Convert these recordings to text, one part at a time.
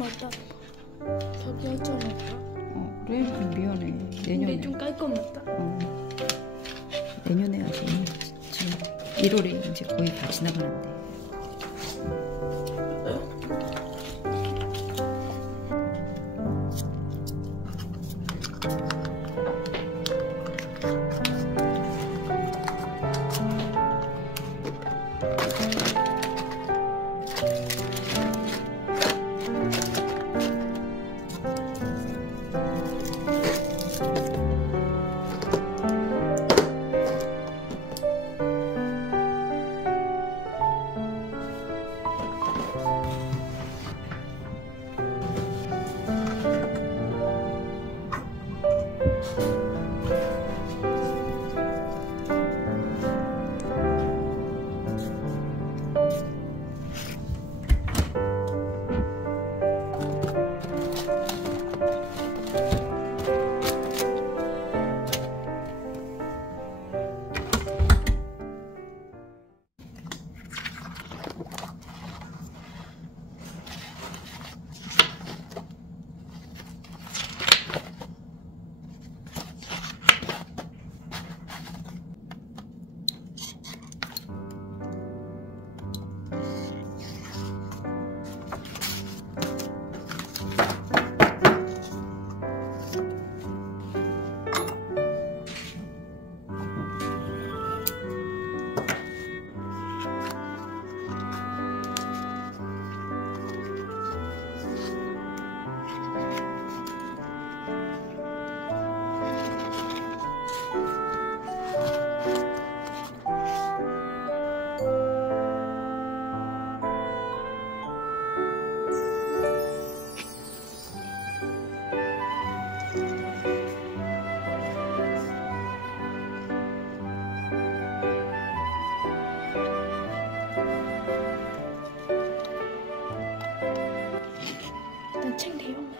맞다. 저기 할줄 알았다. 그래 좀 미안해. 내년에. 근데 좀 깔 거 맞다. 내년에 하지. 지금 1월에 이제 거의 다 지나가는데. 책 내용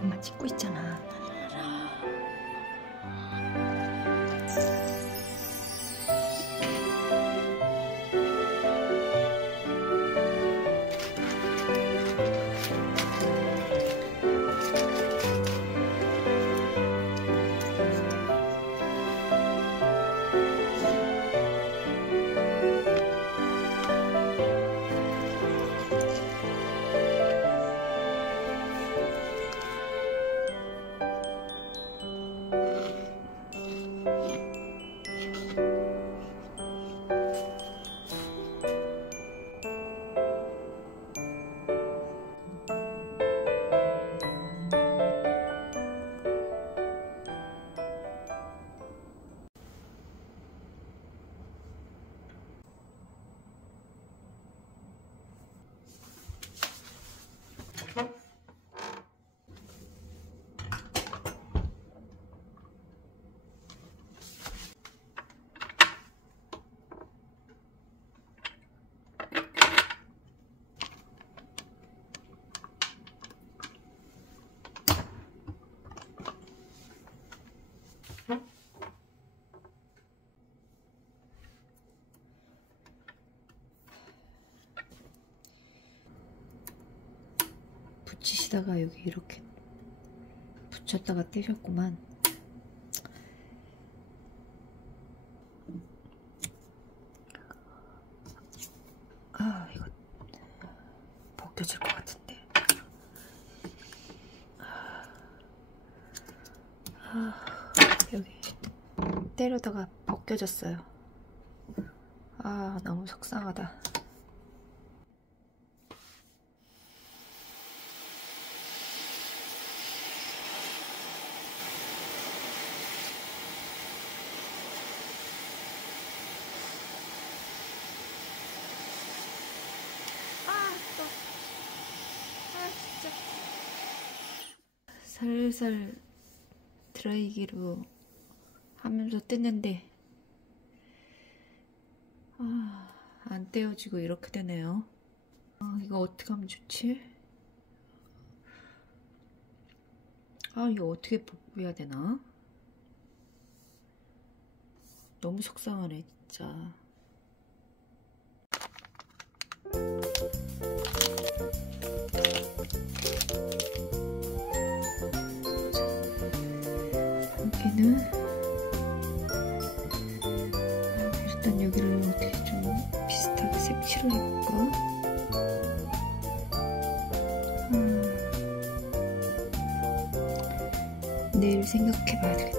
엄마 찍고 있잖아. 붙이시다가 여기 이렇게 붙였다가 떼셨구만. 이거 벗겨질 것 같은데. 여기 때려다가 벗겨졌어요. 너무 속상하다. 진짜. 살살 드라이기로 하면서 뜯는데 안 떼어지고 이렇게 되네요. 이거 어떻게 하면 좋지? 이거 어떻게 복구해야 되나? 너무 속상하네 진짜. 생각해 봐야 되겠다.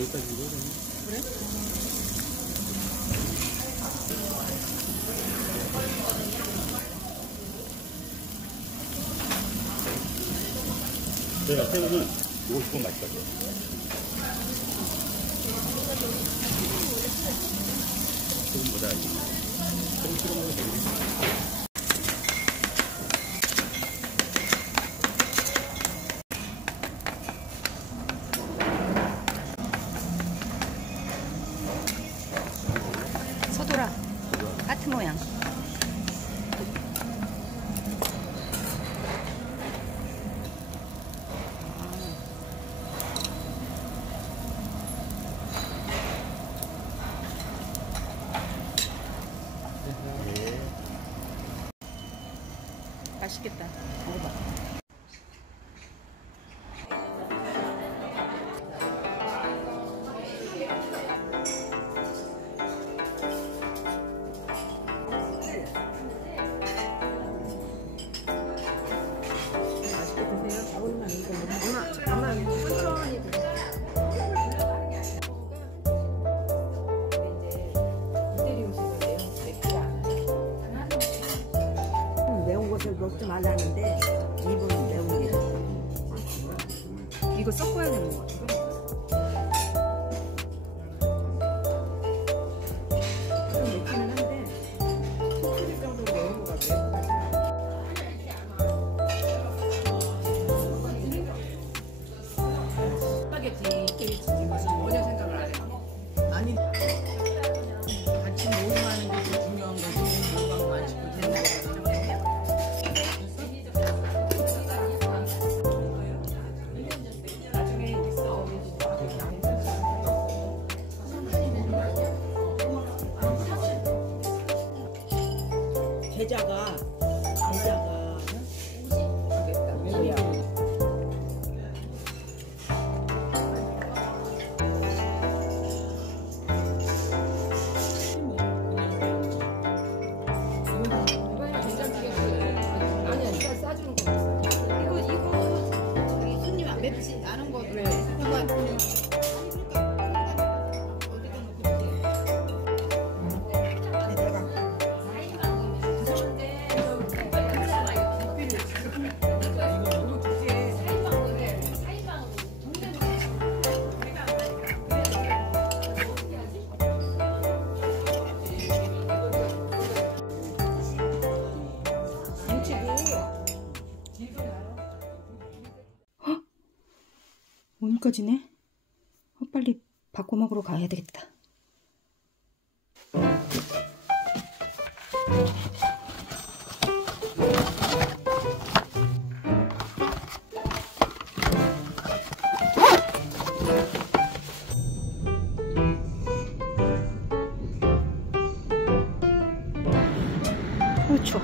여기까지 이거는. 그래? 저희가 새우는 먹고 싶으면 맛있거든요. 소금보다 소금 찍어 먹으면 되겠네. 서돌아, 하트 모양. 맛있겠다. 먹어봐. 매운 것을 먹지 말라는데 입은 매운 게 이거 섞어야 되는 거 같아. 좀 맵기는 한데 끓일 정도로 매운 거 같아요. 스파게티 케이크 이것은 전혀 생각을 안 해요. 아니 같이 모임하는 것도 중요한 거지 모임만 시고 되는 거거든요. 계자가 맵지 않은 거 그래. 오늘까지네? 빨리 바꿔 먹으러 가야 되겠다. 추워.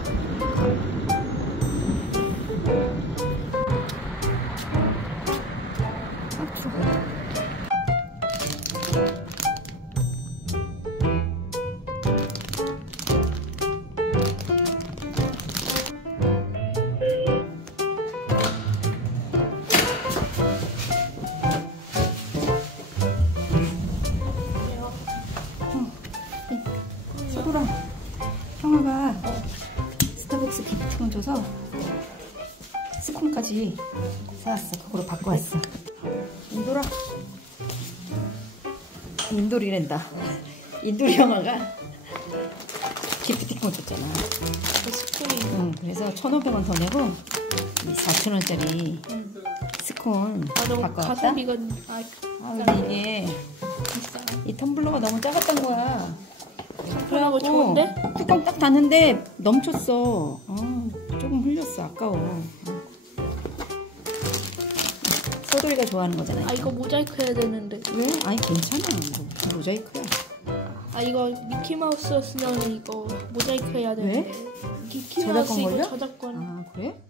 서돌아, 형아가 스타벅스 기프트콘 줘서 스콘까지 사왔어. 그거로 바꿔 왔어. 인돌아. 인돌이란다. 인돌이 형아가 기프티콘 줬잖아. 스콘이. 응, 그래서 1,500원 더 내고 이 4,000원짜리 스콘 너무 바꿔 왔다. 가성비가 근데 이게 비싸. 이 텀블러가 너무 작았던 거야. 그래갖고 좋은데? 뚜껑 딱 닫는데 넘쳤어. 조금 흘렸어. 아까워. 서돌이가 좋아하는 거잖아. 이거 모자이크 해야 되는데. 왜? 아니 괜찮아. 뭐 모자이크야. 이거 미키마우스였으면 이거 모자이크 해야 되는데. 미키마우스 저작권 이거 걸려? 저작권. 그래?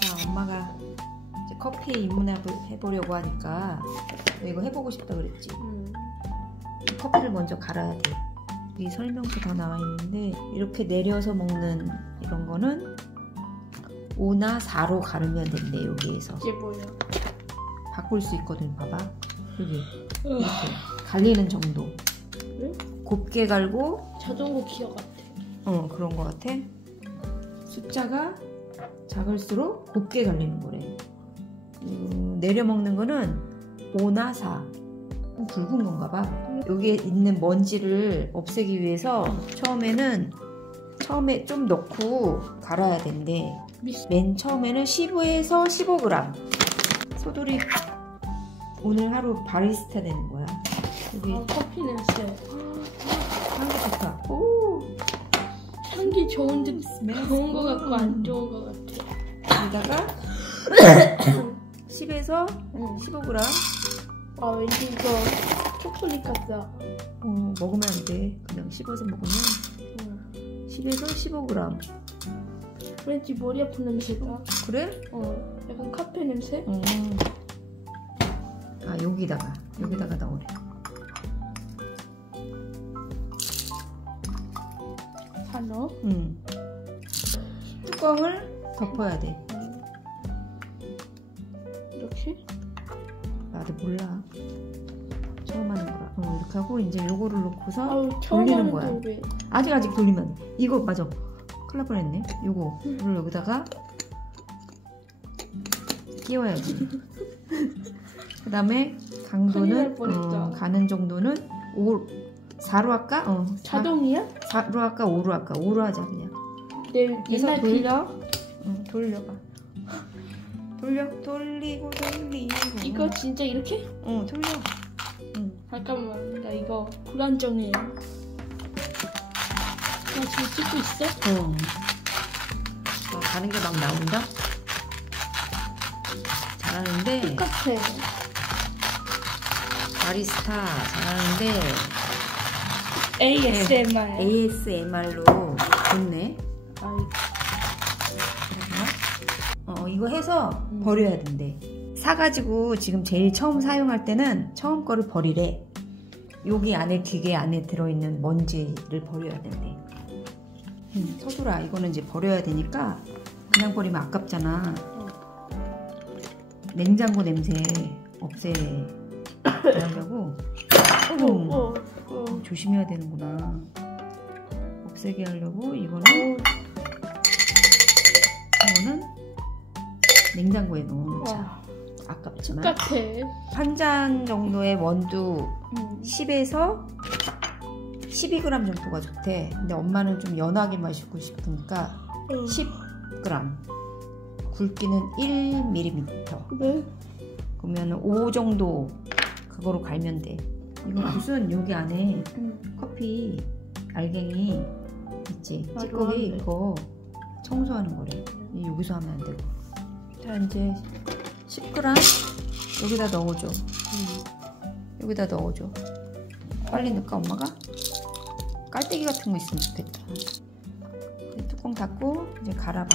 자, 엄마가 이제 커피에 입문해보려고 하니까 너 이거 해보고 싶다 그랬지? 커피를 먼저 갈아야 돼. 이 설명서 다 나와 있는데 이렇게 내려서 먹는 이런 거는 5나 4로 가르면 된대. 여기에서 이게 뭐야? 바꿀 수 있거든. 봐봐 여기 이렇게 갈리는 정도. 그래? 곱게 갈고 자전거 기어 같아. 그런 거 같아. 숫자가 작을수록 곱게 갈리는 거래. 내려 먹는 거는 5나 4. 굵은 건가 봐. 여기에 있는 먼지를 없애기 위해서 처음에 좀 넣고 갈아야 된대. 맨 처음에는 15에서 15g. 소돌이 오늘 하루 바리스타 되는 거야. 여기 커피 냄새. 향기 좋다. 오, 향기 좋은데 좋은 거 같고 안 좋은 거 같아. 여기다가 10에서 15g. 아 왠지 이거 초콜릿 같다. 먹으면 안 돼. 그냥 씹어서 먹으면 10에서 15g. 왠지 머리 아픈 냄새가. 그래? 약간 카페 냄새? 아 여기다가 넣으래. 다 넣어? 뚜껑을 덮어야 돼. 이렇게? 나도 몰라. 처음 하는 거라. 이렇게 하고 이제 요거를 놓고서 아우 처음 돌리는 거야. 하는데 왜? 아직 돌리면 안 돼. 이거 맞아. 큰일 날 뻔했네. 요거를 여기다가 끼워야지. 그 다음에 큰일 날 강도는 뻔했다. 가는 정도는 4로 할까? 자동이야? 4로 할까? 5로 할까? 5로 하자 그냥. 그래서 옛날 돌려봐. 돌리고 이거 진짜 이렇게? 돌려. 잠깐만 나 이거 불안정해. 나 지금 찍고 있어? 가는 게 막 나온다. 잘하는데 똑같아. 바리스타 잘하는데 ASMR. ASMR로 좋네. 이거 해서 버려야 된대. 사가지고 지금 제일 처음 사용할 때는 처음 거를 버리래. 여기 안에 기계 안에 들어있는 먼지를 버려야 된대. 서두라 이거는 이제 버려야 되니까 그냥 버리면 아깝잖아. 냉장고 냄새 없애려고 조심해야 되는구나. 없애게 하려고 이거는 냉장고에 넣어놓자. 아깝지만 똑같아. 한 잔 정도의 원두 10에서 12g 정도가 좋대. 근데 엄마는 좀 연하게 마시고 싶으니까 10g. 굵기는 1mm. 그래? 그러면 5 정도 그거로 갈면 돼. 이거 무슨 여기 안에 커피 알갱이 있지? 찌꺼기 이거 청소하는 거래. 여기서 하면 안 되고. 자 이제 10g 여기다 넣어줘. 여기다 넣어줘. 빨리 넣을까 엄마가? 깔때기 같은 거 있으면 좋겠다. 뚜껑 닫고 이제 갈아봐.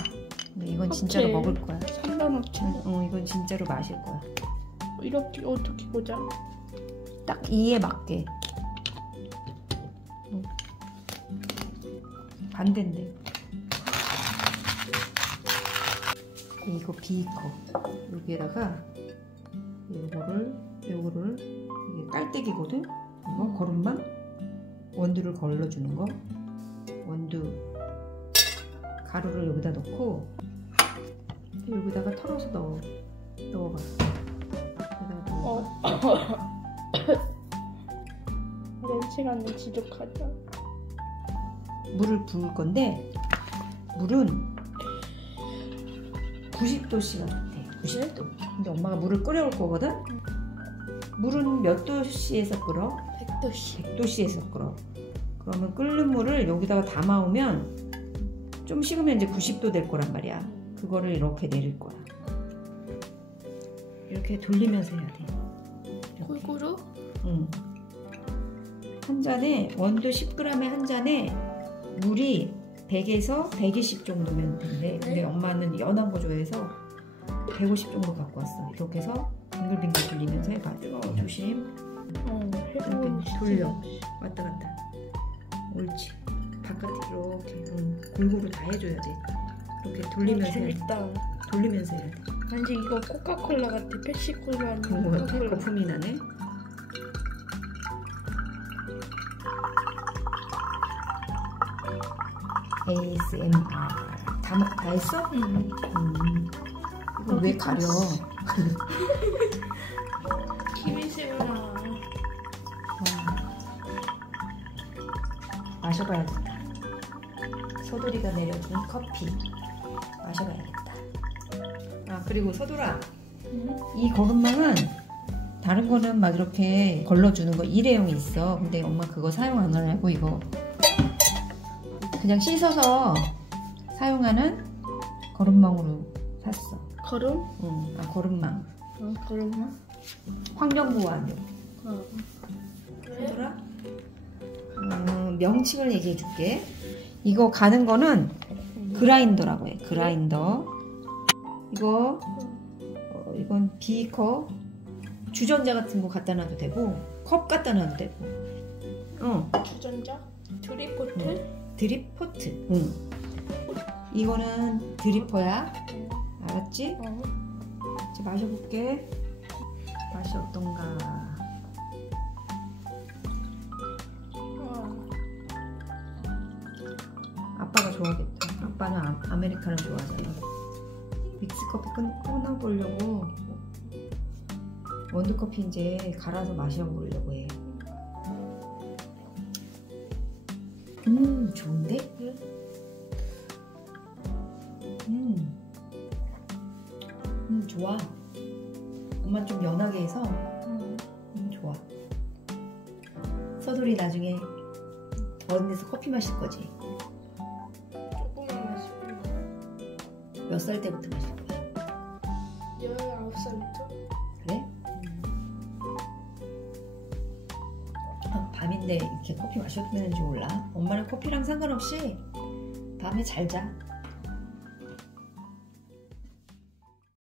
근데 이건 진짜로 먹을 거야. 3만원치. 이건 진짜로 마실 거야. 이렇게 어떻게 보자. 딱 이에 맞게. 반대인데. 이거 비커. 여기에다가 요거를 이게 깔때기거든. 이거 거름만 원두를 걸러주는 거. 원두 가루를 여기다 넣고 여기다가 털어서 넣어봐. 냄새가 안 지독하다. 물을 부을 건데 물은 90도씨가 좋대. 90도. 근데 엄마가 물을 끓여올 거거든. 물은 몇 도씨에서 끓어? 100도씨. 100도씨에서 끓어. 그러면 끓는 물을 여기다가 담아오면 좀 식으면 이제 90도 될 거란 말이야. 그거를 이렇게 내릴 거야. 이렇게 돌리면서 해야 돼. 골고루? 응. 한 잔에 원두 10g에 한 잔에 물이 100에서 120 정도면 된대. 근데 엄마는 연한 거 좋아해서 150 정도 갖고 왔어. 이렇게 해서 빙글빙글 돌리면서 해봐. 뜨거워. 조심. 해보고 이렇게 돌려. 왔다 갔다. 옳지. 바깥에 이렇게 골고루 다 해줘야 돼. 이렇게 돌리면서 해야 돼. 재밌다. 돌리면서 해야 돼. 왠지 이거 코카콜라 같아. 펩시콜라 아니면 그런 거 같아. 코카콜라. 거품이 나네. ASMR 다 했어? 이거 왜 가려? 키위새우랑 마셔봐야겠다. 서돌이가 내려준 커피 마셔봐야겠다. 아 그리고 서돌아, 이 거름망은 다른 거는 막 이렇게 걸러주는 거 일회용이 있어. 근데 엄마 그거 사용 안 하려고 이거 그냥 씻어서 사용하는 거름망으로 샀어. 거름? 응, 아 거름망. 거름만? 환경보호하려고. 서돌아, 명칭을 얘기해 줄게. 이거 가는 거는 그라인더라고 해. 그라인더. 이거 이건 비커, 주전자 같은 거 갖다 놔도 되고 컵 갖다 놔도 되고. 주전자? 드립포트? 드립포트. 응. 이거는 드리퍼야. 알았지? 이제 마셔볼게. 맛이 어떤가. 아빠가 좋아하겠다. 아빠는 아메리카노 좋아하잖아. 믹스커피 끊어보려고 원두커피 이제 갈아서 마셔보려고 해. 좋은데? 좋아. 엄마 좀 연하게 해서 좋아. 서돌이 나중에 더운 데서 커피 마실 거지? 조금만 마시고. 몇 살 때부터 마실 거야? 19살부터? 그래? 밤인데 이렇게 커피 마셔도 되는지 몰라. 엄마는 커피랑 상관없이 밤에 잘 자.